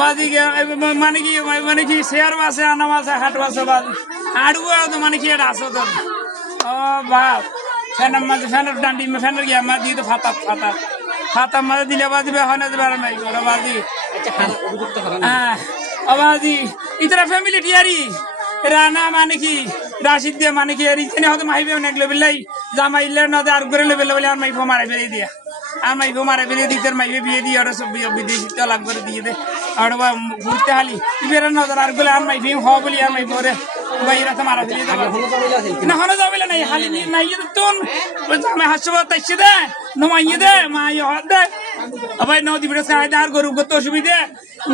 বাজি মানে কি শেয়ার আছে আনাম আছে হাট আছে বাজি আড়ু তো মানে কি এটা আছে তো ও বাপ ফ্যানের মাঝে ফ্যানের ডান্ডি ফ্যানের গিয়ে আমার দিয়ে তো ফাতা মাঝে দিলে বাজি হয় না যাবে আর নাই ওরা বাজি হ্যাঁ ও বাজি ইতরা ফ্যামিলি টিয়ারি রানা মানে কি রাশিদ দিয়ে মানে কি রিজেনে হয়তো মাইবে অনেক লেভেলাই জামাইলে না আর করে লেভেল বলে আর মাইফো মারা ফেলে দিয়া আর মাইফো মারা ফেলে দিতে মাইফে বিয়ে দিয়ে ওরা সব বিদেশি তলাক করে দিয়ে দে আর ঘুরতে হালি ইবের নজর আর গুলো আর মাইফে হ বলি আর মাইফো রে বাইরা তো মারা ফেলে না হনো যাবে না হালি নাই তুন জামাই হাসপাতাল তাইছে দে নমাইয়ে দে মাই হদ দে আবার নদী বিড়ে সাইড আর গরু কত অসুবিধা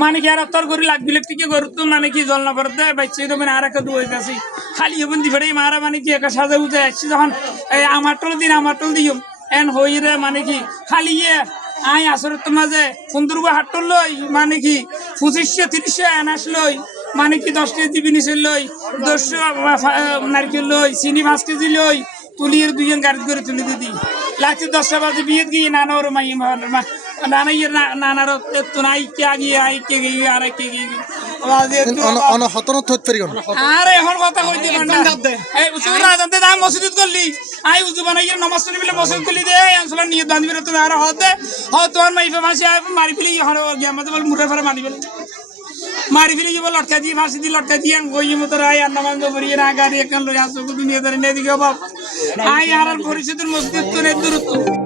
মানে কি আর তোর গরু লাগবি থেকে গরু তো মানে কি জল না পড়তে বাইছে তো মানে আর একটা দুইতাছি খালি হবেন দি ফেড়ে মারা মানে কি একটা সাজা উঠে আসছি যখন এই আমার টল দিও এন হইরে মানে কি খালি আই আসরে তো মাঝে 15 হাট লই মানে কি 2530 এন আসলই মানে কি 10 কেজি জিনিস লই 10 নারকেল লই চিনি 5 কেজি লই তুলির দুইজন গাড়ি করে তুলি দিদি লাগছে 10টা বাজে বিয়ে গিয়ে নানার মাই নানাইয়ের নানার তো নাই কে গিয়ে আই কে গিয়ে আর কে গিয়ে আরে এখন কথা কইতে এই উজুরা জানতে দাম মসজিদ করলি আই উজু বানাইয়ে নামাজ পড়ি বলে মসজিদ করলি দে আসলে নিয়ে বাঁধবি তো আর হতে তোর মাইফে মাসি মারি ফেলি এখন গিয়া মতে বল মুরে ফেরে মারি ফেলি মারি ফেলি যাব লটকা দিয়ে ফাঁসি দিয়ে লটকা দিয়ে গই মতো রাই আর নামাজ পড়ি না গাড়ি একখান লই আসো দুনিয়া ধরে নেদিকে বাপ আই আর পরিষদের মসজিদ তো দূরত্ব